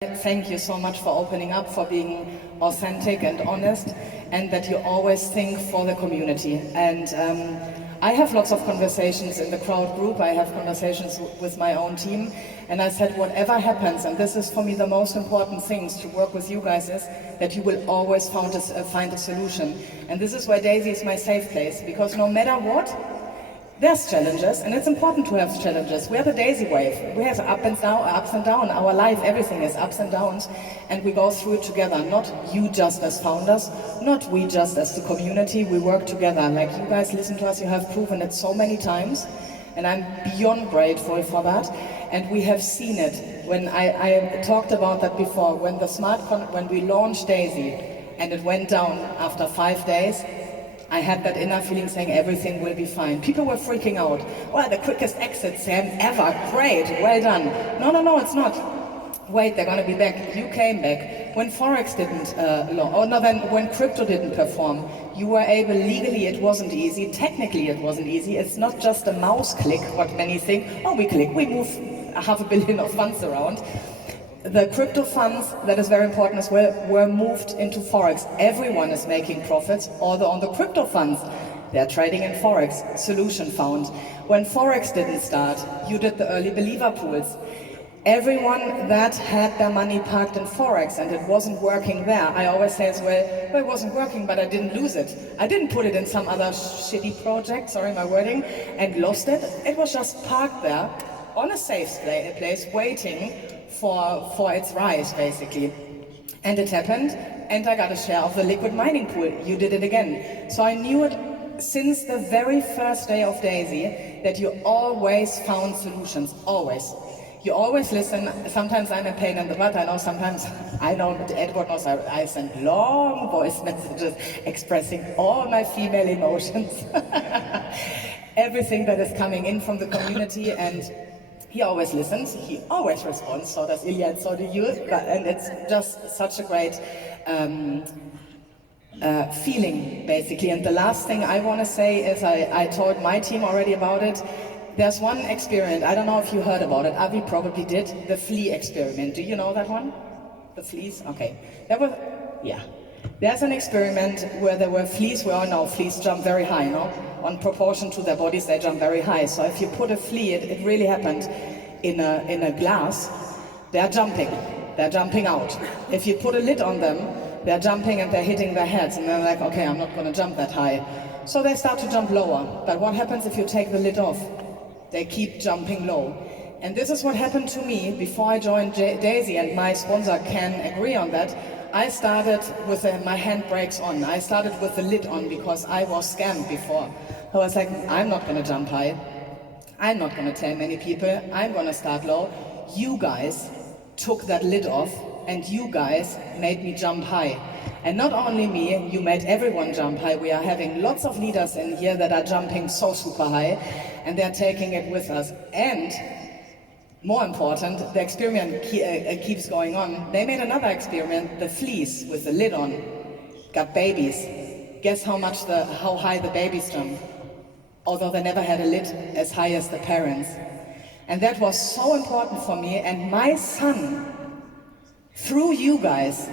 Thank you so much for opening up, for being authentic and honest, and that you always think for the community. And I have lots of conversations in the crowd group, I have conversations with my own team, and I said whatever happens, and this is for me the most important things to work with you guys, is that you will always find a solution. And this is why Daisy is my safe place, because no matter what, there's challenges, and it's important to have challenges. We are the Daisy wave. We have ups and downs. Our life, everything is ups and downs, and we go through it together. Not you just as founders, not we just as the community. We work together. Like you guys listen to us, you have proven it so many times, and I'm beyond grateful for that. And we have seen it. When I talked about that before, when when we launched Daisy, and it went down after 5 days. I had that inner feeling saying everything will be fine. People were freaking out. Well, the quickest exit, Sam, ever. Great, well done. No, it's not. Wait, they're gonna be back. You came back. When Forex didn't, when crypto didn't perform, you were able, legally it wasn't easy, technically it wasn't easy. It's not just a mouse click, what many think. Oh, we click, we move $500 million of funds around. The crypto funds, that is very important as well, were moved into Forex. Everyone is making profits, although on the crypto funds, they're trading in Forex. Solution found. When Forex didn't start, you did the early believer pools. Everyone that had their money parked in Forex and it wasn't working there, I always say as well, it wasn't working, but I didn't lose it. I didn't put it in some other shitty project, sorry my wording, and lost it. It was just parked there on a safe place, waiting for its rise, basically. And it happened, and I got a share of the liquid mining pool. You did it again. So I knew it since the very first day of Daisy, that you always found solutions, always. You always listen. Sometimes I'm a pain in the butt. I know Edward knows I send long voice messages expressing all my female emotions. Everything that is coming in from the community, and he always listens, he always responds, so does Ilya and so do you, and it's just such a great feeling, basically. And the last thing I want to say is, I told my team already about it. There's one experiment, I don't know if you heard about it, Avi probably did, the flea experiment. Do you know that one? The fleas? Okay. There's an experiment where there were fleas, fleas jump very high, no? On proportion to their bodies, they jump very high. So if you put a flea, it really happened, in a glass, they're jumping out. If you put a lid on them, they're jumping and they're hitting their heads, and they're like, okay, I'm not gonna jump that high. So they start to jump lower. But what happens if you take the lid off? They keep jumping low. And this is what happened to me before I joined Daisy, and my sponsor can agree on that. I started with my handbrakes on. I started with the lid on because I was scammed before. I was like, I'm not gonna jump high. I'm not gonna tell many people. I'm gonna start low. You guys took that lid off, and you guys made me jump high. And not only me, you made everyone jump high. We are having lots of leaders in here that are jumping so super high, and they're taking it with us. And more important, the experiment keeps going on. They made another experiment, the fleas with the lid on, got babies. Guess how high the babies jump? Although they never had a lid as high as the parents. And that was so important for me, and my son, through you guys,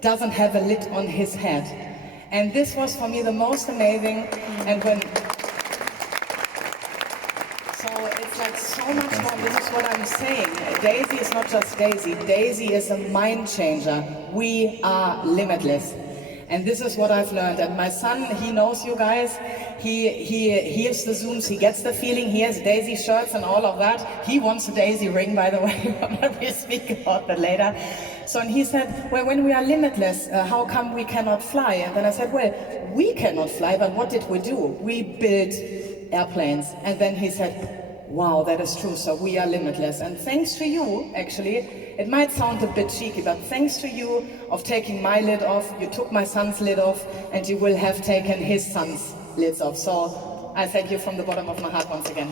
doesn't have a lid on his head. And this was for me the most amazing, and so it's like so much more. This is what I'm saying. Daisy is not just Daisy. Daisy is a mind changer. We are limitless. And this is what I've learned. And my son, he knows you guys. He hears the Zooms, he gets the feeling, he has Daisy shirts and all of that. He wants a Daisy ring, by the way, but we'll speak about that later. So, and he said, well, when we are limitless, how come we cannot fly? And then I said, well, we cannot fly, but what did we do? We built airplanes. And then he said, wow, that is true, so we are limitless. And thanks to you, actually, it might sound a bit cheeky, but thanks to you of taking my lid off, you took my son's lid off, and you will have taken his son's lids off. So I thank you from the bottom of my heart once again.